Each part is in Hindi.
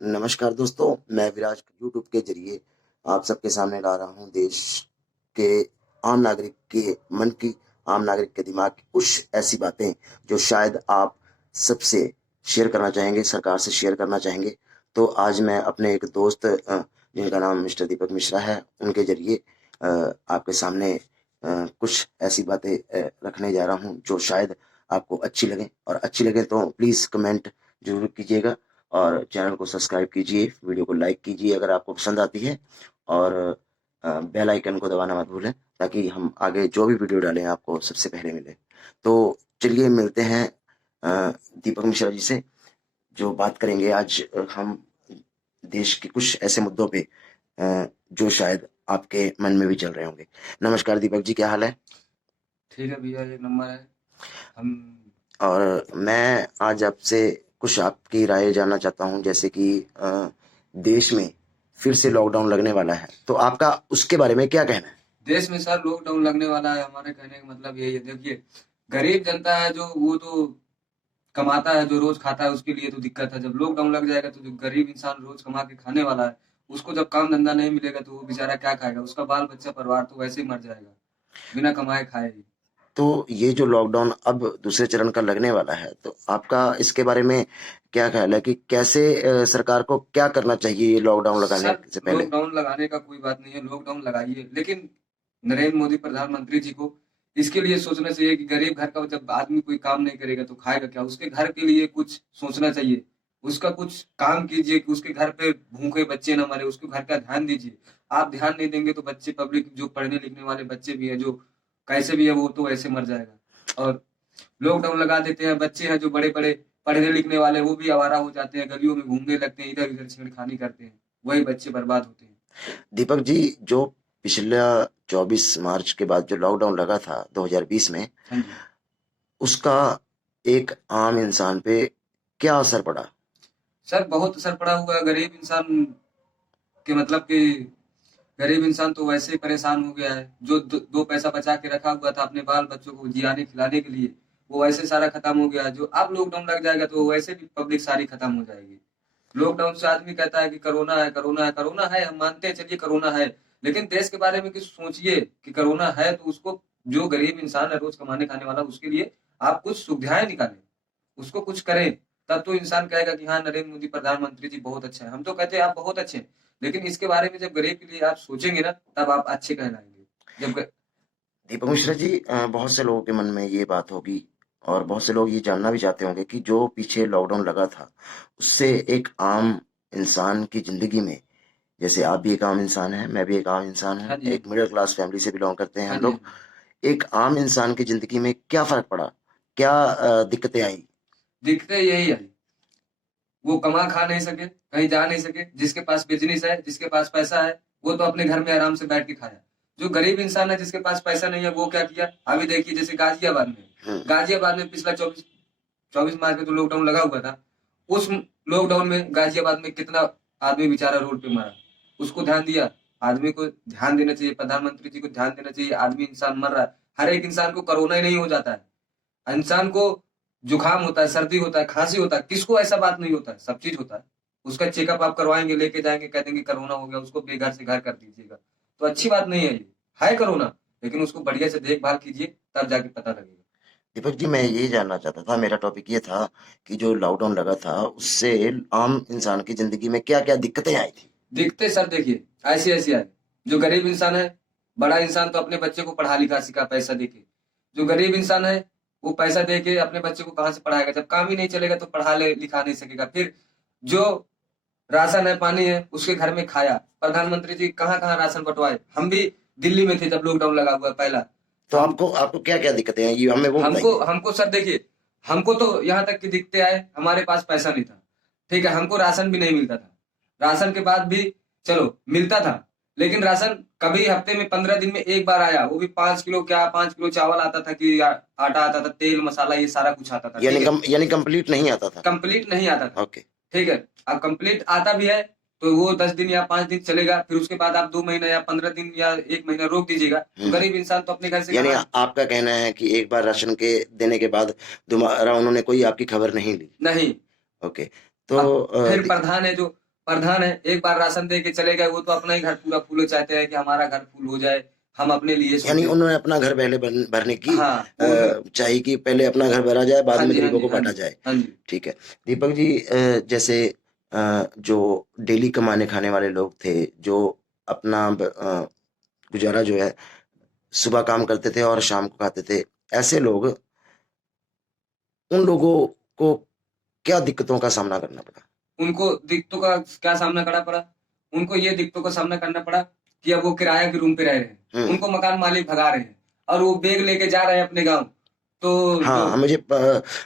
नमस्कार दोस्तों, मैं विराज यूट्यूब के जरिए आप सबके सामने ला रहा हूँ देश के आम नागरिक के मन की, आम नागरिक के दिमाग की कुछ ऐसी बातें जो शायद आप सबसे शेयर करना चाहेंगे, सरकार से शेयर करना चाहेंगे। तो आज मैं अपने एक दोस्त जिनका नाम मिस्टर दीपक मिश्रा है, उनके जरिए आपके सामने कुछ ऐसी बातें रखने जा रहा हूँ जो शायद आपको अच्छी लगें, और अच्छी लगे तो प्लीज़ कमेंट जरूर कीजिएगा और चैनल को सब्सक्राइब कीजिए, वीडियो को लाइक कीजिए अगर आपको पसंद आती है, और बेल आइकन को दबाना मत भूलें ताकि हम आगे जो भी वीडियो डालें आपको सबसे पहले मिले। तो चलिए मिलते हैं दीपक मिश्रा जी से, जो बात करेंगे आज हम देश के कुछ ऐसे मुद्दों पे जो शायद आपके मन में भी चल रहे होंगे। नमस्कार दीपक जी, क्या हाल है? ठीक है भैया, एक नंबर है। हम और मैं आज आपसे कुछ आपकी राय जानना चाहता हूँ, जैसे कि देश में फिर से लॉकडाउन लगने वाला है, तो आपका उसके बारे में क्या कहना है? देश में सर लॉकडाउन लगने वाला है। हमारे कहने का मतलब यही है, देखिए गरीब जनता है जो, वो तो कमाता है, जो रोज खाता है, उसके लिए तो दिक्कत है। जब लॉकडाउन लग जाएगा तो जो गरीब इंसान रोज कमा के खाने वाला है, उसको जब काम धंधा नहीं मिलेगा तो वो बेचारा क्या खाएगा? उसका बाल बच्चा परिवार तो वैसे ही मर जाएगा, बिना कमाए खाए ही। तो ये जो लॉकडाउन अब दूसरे चरण का लगने वाला है, तो आपका इसके बारे में क्या ख्याल है कि कैसे सरकार को क्या करना चाहिए ये लॉकडाउन लगाने सर से पहले? लॉकडाउन लगाने का कोई बात नहीं है, लॉकडाउन लगाइए, लेकिन नरेंद्र मोदी प्रधानमंत्री जी को इसके लिए सोचना चाहिए कि गरीब घर का जब आदमी कोई काम नहीं करेगा तो खाएगा क्या? उसके घर के लिए कुछ सोचना चाहिए, उसका कुछ काम कीजिए कि उसके घर पे भूखे बच्चे ना मरे, उसके घर का ध्यान दीजिए। आप ध्यान नहीं देंगे तो बच्चे, पब्लिक जो पढ़ने लिखने वाले बच्चे भी है, जो कैसे भी है, वो तो ऐसे मर जाएगा। और लॉकडाउन लगा देते हैं, बच्चे हैं जो बड़े बड़े पढ़ने लिखने वाले, वो भी आवारा हो जाते हैं, गलियों में घूमने लगते हैं, इधर उधर छेड़खानी करते हैं, वही बच्चे बर्बाद होते हैं। दीपक जी, जो पिछला 24 मार्च के बाद जो लॉकडाउन लगा था 2020 में, हाँ जी। उसका एक आम इंसान पे क्या असर पड़ा? सर बहुत असर पड़ा हुआ है गरीब इंसान के, मतलब कि गरीब इंसान तो वैसे ही परेशान हो गया है। जो दो पैसा बचा के रखा हुआ था अपने बाल बच्चों को जियाने खिलाने के लिए, वो वैसे सारा खत्म हो गया। जो अब लॉकडाउन लग जाएगा तो वैसे भी पब्लिक सारी खत्म हो जाएगी। लॉकडाउन से आदमी कहता है कि कोरोना है, कोरोना है, कोरोना है, हम मानते हैं, चलिए कोरोना है, लेकिन देश के बारे में कुछ सोचिए कि कोरोना है तो उसको, जो गरीब इंसान है रोज कमाने खाने वाला, उसके लिए आप कुछ सुविधाएं निकालें, उसको कुछ करें। तब तो इंसान कहेगा कि हाँ, नरेंद्र मोदी प्रधानमंत्री जी बहुत अच्छे हैं। हम तो कहते हैं आप बहुत अच्छे हैं, लेकिन इसके बारे में जब गरीब के लिए आप सोचेंगे ना, तब आप अच्छे कहलाएंगे। जब दीपक मिश्रा जी, बहुत से लोगों के मन में ये बात होगी और बहुत से लोग ये जानना भी चाहते होंगे कि जो पीछे लॉकडाउन लगा था, उससे एक आम इंसान की जिंदगी में, जैसे आप भी एक आम इंसान हैं, मैं भी एक आम इंसान हाँ हूँ, जी, एक मिडिल क्लास फैमिली से बिलोंग करते हैं हाँ हम जी, हाँ लोग। जी। एक आम इंसान की जिंदगी में क्या फर्क पड़ा, क्या दिक्कतें आई? दिक्कतें यही है, वो कमा खा नहीं सके, कहीं जा नहीं सके। जिसके पास बिजनेस है, जिसके पास पैसा है, वो तो अपने घर में आराम से बैठ के खाया। जो गरीब इंसान है, जिसके पास पैसा नहीं है, वो क्या किया? अभी देखिए जैसे गाजियाबाद में, हम्म। गाजियाबाद में पिछला 24 मार्च में तो लॉकडाउन लगा हुआ था। उस लॉकडाउन में गाजियाबाद में कितना आदमी बेचारा रोड पे मरा, उसको ध्यान दिया? आदमी को ध्यान देना चाहिए, प्रधानमंत्री जी को ध्यान देना चाहिए। आदमी इंसान मर रहा है, हर एक इंसान को कोरोना ही नहीं हो जाता है। इंसान को जुकाम होता है, सर्दी होता है, खांसी होता है, किसको ऐसा बात नहीं होता है? सब चीज होता है। उसका चेकअप आप करवाएंगे, लेके जाएंगे, कह देंगे कोरोना हो गया, उसको बेघर से घर कर दीजिएगा, तो अच्छी बात नहीं है। ये है कोरोना, लेकिन उसको बढ़िया से देखभाल कीजिए, तब जाके पता लगेगा। दीपक जी, मैं ये जानना चाहता था, मेरा टॉपिक ये था कि जो लॉकडाउन लगा था उससे आम इंसान की जिंदगी में क्या क्या दिक्कतें आई थी? दिखते सर देखिए ऐसी ऐसी आए। जो गरीब इंसान है, बड़ा इंसान तो अपने बच्चे को पढ़ा लिखा सिखा पैसा देके। जो गरीब इंसान है, वो पैसा दे के अपने बच्चे को कहाँ से पढ़ाएगा? जब काम ही नहीं चलेगा तो पढ़ा ले लिखा नहीं सकेगा। फिर जो राशन है, पानी है, उसके घर में खाया। प्रधानमंत्री जी कहाँ कहाँ राशन बंटवाए। हम भी दिल्ली में थे जब लॉकडाउन लगा हुआ पहला। तो हम आपको आपको क्या क्या दिक्कतें आई, ये हमें वो हमको बताइए। हमको सर देखिए, हमको तो यहाँ तक कि दिखते आए, हमारे पास पैसा नहीं था, ठीक है, हमको राशन भी नहीं मिलता था। राशन के बाद भी चलो मिलता था, लेकिन राशन कभी हफ्ते में 15 दिन में एक बार आया, वो भी 5 किलो, क्या 5 किलो चावल आता था कि आटा आता था, तेल मसाला ये सारा कुछ आता था, ठीक है। यानी कंप्लीट नहीं आता था? कंप्लीट नहीं आता था, ओके। ठीक है। अब कंप्लीट आता भी है तो वो 10 दिन या 5 दिन चलेगा, फिर उसके बाद आप 2 महीना या 15 दिन या 1 महीना रोक दीजिएगा, तो गरीब इंसान तो अपने घर से यानी कहाँ? आपका कहना है कि एक बार राशन के देने के बाद दोबारा उन्होंने कोई आपकी खबर नहीं ली? नहीं। ओके। तो अब फिर प्रधान है जो प्रधान है, एक बार राशन दे के चले गए, वो तो अपना ही घर पूरा फूल चाहते हैं कि हमारा घर फूल हो जाए, हम अपने लिए यानी सोचे। उन्होंने अपना घर पहले भरने की हाँ चाहिए कि पहले अपना घर भरा जाए, बाद हाँ में जी, हाँ गरीबों जी, को हाँ बांटा जी, जाए। हाँ जी, ठीक है दीपक जी, जैसे जो डेली कमाने खाने वाले लोग थे, जो अपना गुजारा जो है सुबह काम करते थे और शाम को खाते थे, ऐसे लोग, उन लोगों को क्या दिक्कतों का सामना करना पड़ा? उनको दिक्कतों का क्या सामना करना पड़ा? उनको ये दिक्कतों का सामना करना पड़ा कि अब वो किराया के रूम पे रह रहे हैं, उनको मकान मालिक भगा रहे हैं और वो बैग लेके जा रहे हैं अपने गांव। तो जो हाँ,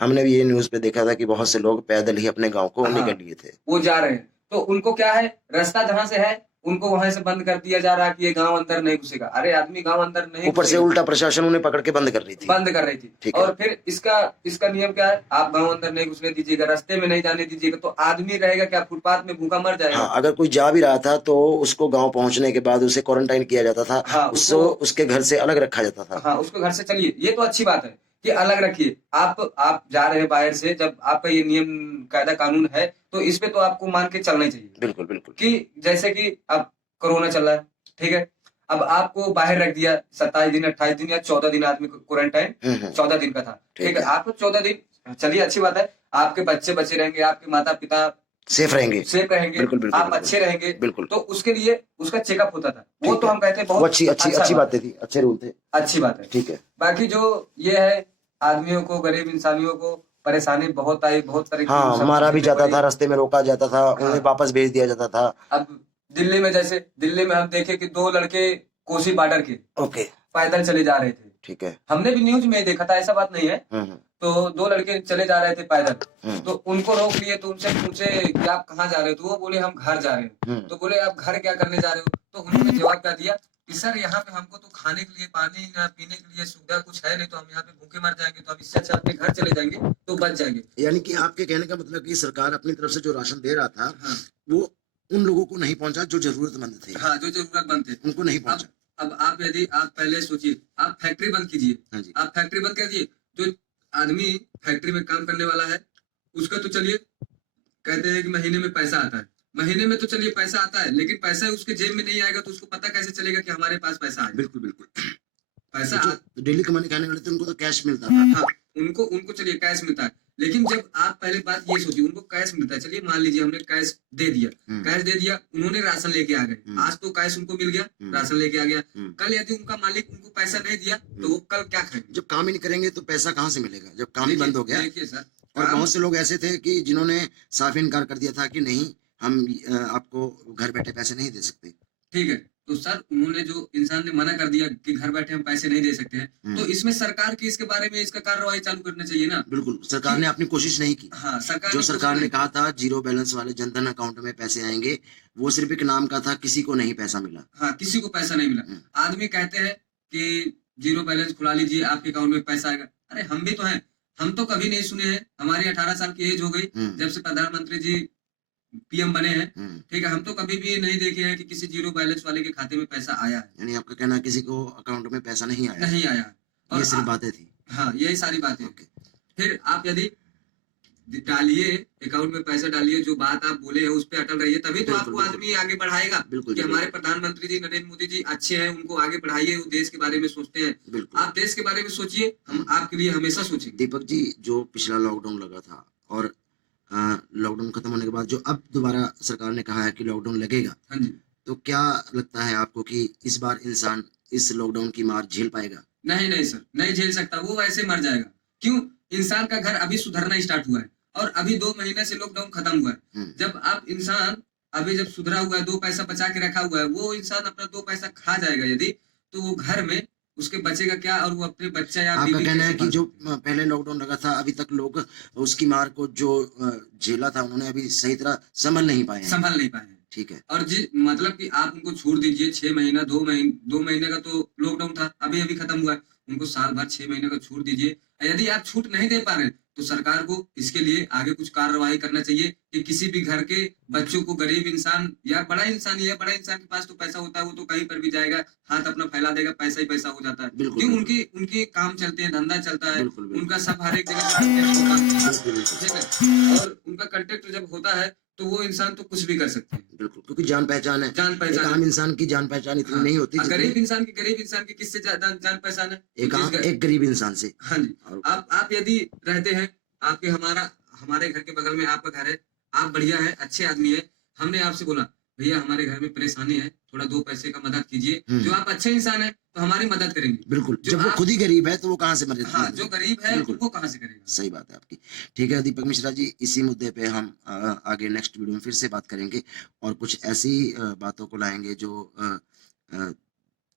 हमने भी ये न्यूज पे देखा था कि बहुत से लोग पैदल ही अपने गांव को हाँ निकल लिए थे। वो जा रहे हैं, तो उनको क्या है, रास्ता जहां से है उनको वहां से बंद कर दिया जा रहा है कि ये गांव अंदर नहीं घुसेगा। अरे आदमी गांव अंदर नहीं ऊपर से घुसेगा, उल्टा प्रशासन उन्हें पकड़ के बंद कर रही थी। बंद कर रही थी। ठीक है। और फिर इसका इसका नियम क्या है, आप गांव अंदर नहीं घुसने दीजिएगा, रास्ते में नहीं जाने दीजिएगा, तो आदमी रहेगा क्या, फुटपाथ में भूखा मर जाएगा। हाँ, अगर कोई जा भी रहा था तो उसको गांव पहुंचने के बाद उसे क्वारंटाइन किया जाता था। हाँ, उसको उसके घर से अलग रखा जाता था। हाँ उसको घर से चलिए, ये तो अच्छी बात है कि अलग रखिए। आप जा रहे हैं बाहर से, जब आपका ये नियम कायदा कानून है तो इस पे तो आपको मान के चलना ही चाहिए। बिल्कुल बिल्कुल। कि जैसे कि अब कोरोना चल रहा है, ठीक है, अब आपको बाहर रख दिया 27 दिन 28 दिन या 14 दिन आदमी को क्वारंटाइन 14 दिन का था, ठीक है, आपको 14 दिन चलिए अच्छी बात है, आपके बच्चे बचे रहेंगे, आपके माता पिता सेफ रहेंगे। बिल्कुल बिल्कुल, आप अच्छे रहेंगे बिल्कुल। तो उसके लिए उसका चेकअप होता था, वो तो हम कहते हैं वो बहुत अच्छी बातें थी, अच्छे रूल थे, अच्छी बात है। ठीक है। बाकी जो ये है, आदमियों को, गरीब इंसानियों को परेशानी बहुत आई, बहुत तरह की हाँ, सब मारा भी झेलनी जाता पड़ी। था, रास्ते में रोका जाता था, उन्हें हाँ। वापस भेज दिया जाता था। अब दिल्ली में, जैसे दिल्ली में हम देखे कि 2 लड़के कोसी बॉर्डर के ओके, पैदल चले जा रहे थे, ठीक है। हमने भी न्यूज में देखा था, ऐसा बात नहीं है। तो 2 लड़के चले जा रहे थे पैदल, तो उनको रोक लिए, तो उनसे पूछे कि आप कहाँ जा रहे हो, तो वो बोले हम घर जा रहे हैं। तो बोले आप घर क्या करने जा रहे हो, तो उन्होंने जवाब क्या दिया कि सर यहाँ पे हमको तो खाने के लिए पानी ना पीने के लिए सुविधा कुछ है नहीं, तो हम यहाँ पे भूखे मर जाएंगे, तो हम इससे अच्छा अपने घर चले जाएंगे तो बच जाएंगे। यानी कि आपके कहने का मतलब कि सरकार अपनी तरफ से जो राशन दे रहा था, वो उन लोगों को नहीं पहुंचा जो जरूरतमंद थे। हाँ, जो जरूरतमंद थे उनको नहीं पहुंचा। अब आप यदि आप पहले सोचिए, आप फैक्ट्री बंद कीजिए, हाँ जी। आप फैक्ट्री बंद कीजिए, जो आदमी फैक्ट्री में काम करने वाला है उसका तो चलिए कहते हैं कि महीने में पैसा आता है, महीने में तो चलिए पैसा आता है, लेकिन पैसा उसके जेब में नहीं आएगा तो उसको पता कैसे चलेगा कि हमारे पास पैसा आएगा। बिल्कुल बिल्कुल। पैसा जो डेली कमाने खाने वाले थे उनको तो कैश मिलता था। हाँ, उनको उनको चलिए कैश मिलता है, लेकिन जब आप पहले बात ये सोचिए, उनको कैश मिलता है, चलिए मान लीजिए हमने कैश दे दिया, कैश दे दिया, उन्होंने राशन लेके आ गए, आज तो कैश उनको मिल गया, राशन लेके आ गया, कल यदि उनका मालिक उनको पैसा नहीं दिया तो वो कल क्या खाएंगे? जब काम ही नहीं करेंगे तो पैसा कहाँ से मिलेगा, जब काम ही बंद हो गया। देखिए सर, और बहुत से लोग ऐसे थे कि जिन्होंने साफ इनकार कर दिया था कि नहीं, हम आपको घर बैठे पैसे नहीं दे सकते। ठीक है, तो सर उन्होंने जो इंसान ने मना कर दिया कि घर बैठे हम पैसे नहीं दे सकते हैं, तो इसमें सरकार की इसके बारे में इसका कार्रवाई चालू करना चाहिए ना। बिल्कुल, सरकार ने अपनी कोशिश नहीं की। हाँ, सरकार ने कहा था जीरो बैलेंस वाले जनधन अकाउंट में पैसे आएंगे, वो सिर्फ एक नाम का था, किसी को नहीं पैसा मिला। हाँ, किसी को पैसा नहीं मिला। आदमी कहते हैं कि जीरो बैलेंस खुला लीजिए, आपके अकाउंट में पैसा आएगा। अरे हम भी तो हैं, हम तो कभी नहीं सुने हैं, हमारी 18 साल की एज हो गई जब से प्रधानमंत्री जी पीएम बने हैं, ठीक है, हम तो कभी भी नहीं देखे हैं कि किसी जीरो बैलेंस वाले के खाते में पैसा आया है। यानी आपका कहना है किसी को अकाउंट में पैसा नहीं आया? नहीं आया। और ये सिर्फ बातें थी। हाँ, यही सारी बातें। फिर आप यदि डालिए अकाउंट में पैसा डालिए, जो बात आप बोले हैं उस पर अटल रहिए, तभी तो आपको आदमी आगे बढ़ाएगा। कि हमारे प्रधानमंत्री जी नरेंद्र मोदी जी अच्छे हैं, उनको आगे बढ़ाइए, वो देश के बारे में सोचते हैं। आप देश के बारे में सोचिए, हम आपके लिए हमेशा सोचेंगे। दीपक जी, जो पिछला लॉकडाउन लगा था और लॉकडाउन खत्म होने के बाद जो अब दोबारा सरकार ने कहा है कि लॉकडाउन लगेगा, हाँ जी, तो क्या लगता है आपको कि इस बार इंसान इस लॉकडाउन की मार झेल पाएगा? नहीं सर, नहीं झेल सकता, वो वैसे मर जाएगा। क्यों? इंसान का घर अभी सुधरना स्टार्ट हुआ है और अभी 2 महीने से लॉकडाउन खत्म हुआ है। जब आप इंसान अभी जब सुधरा हुआ है, 2 पैसा बचा के रखा हुआ है, वो इंसान अपना 2 पैसा खा जाएगा यदि, तो वो घर में उसके बचेगा क्या, और वो अपने बच्चा या आपका कहना है कि जो पहले लॉकडाउन लगा था अभी तक लोग उसकी मार को जो झेला था उन्होंने अभी सही तरह संभल नहीं पाए। ठीक है। और जी मतलब कि आप उनको छोड़ दीजिए 6 महीना 2 महीने का तो लॉकडाउन था, अभी खत्म हुआ है, उनको साल भर 6 महीने का छूट दीजिए। यदि आप छूट नहीं दे पा रहे तो सरकार को इसके लिए आगे कुछ कार्रवाई करना चाहिए कि किसी भी घर के बच्चों को, गरीब इंसान या बड़ा इंसान ही है, बड़ा इंसान के पास तो पैसा होता है, वो तो कहीं पर भी जाएगा, हाथ अपना फैला देगा, पैसा ही पैसा हो जाता है। क्यों? उनके काम चलते हैं, धंधा चलता है, उनका सब हर एक जगह ठीक है, और उनका कंटेक्ट जब होता है तो वो इंसान तो कुछ भी कर सकते हैं। बिल्कुल, क्योंकि जान पहचान है। जान एक पहचान आम है। इंसान की जान पहचान इतनी हाँ, नहीं होती गरीब जितनी इंसान की किससे ज्यादा जान पहचान है? एक जिस आम ग- एक गरीब इंसान से। हाँ जी। और आप यदि रहते हैं, आपके हमारे घर के बगल में आपका घर है, आप बढ़िया है, अच्छे आदमी है, हमने आपसे बोला भैया हमारे घर में परेशानी है, थोड़ा 2 पैसे का मदद कीजिए, जो आप अच्छे इंसान है तो हमारी मदद करेंगे। बिल्कुल, जो जब वो आप खुद ही गरीब है तो वो कहाँ से मदद हाँ, मदद जो करेगा? गरीब है बिल्कुल, वो कहाँ से करेगा? सही बात है आपकी। ठीक है दीपक मिश्रा जी, इसी मुद्दे पे हम आगे नेक्स्ट वीडियो में फिर से बात करेंगे और कुछ ऐसी बातों को लाएँगे जो अ,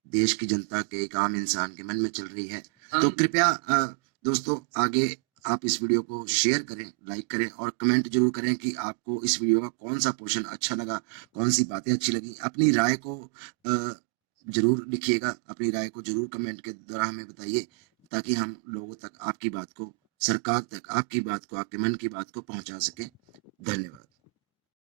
देश की जनता के एक आम इंसान के मन में चल रही है। तो हम कृपया दोस्तों आगे आप इस वीडियो को शेयर करें, लाइक करें और कमेंट ज़रूर करें कि आपको इस वीडियो का कौन-सा पोर्शन अच्छा लगा, कौन-सी बातें अच्छी लगी। अपनी राय को ज़रूर लिखिएगा, अपनी राय को ज़रूर कमेंट के द्वारा हमें बताइए, ताकि हम लोगों तक आपकी बात को, सरकार तक आपकी बात को, आपके मन की बात को पहुँचा सकें। धन्यवाद।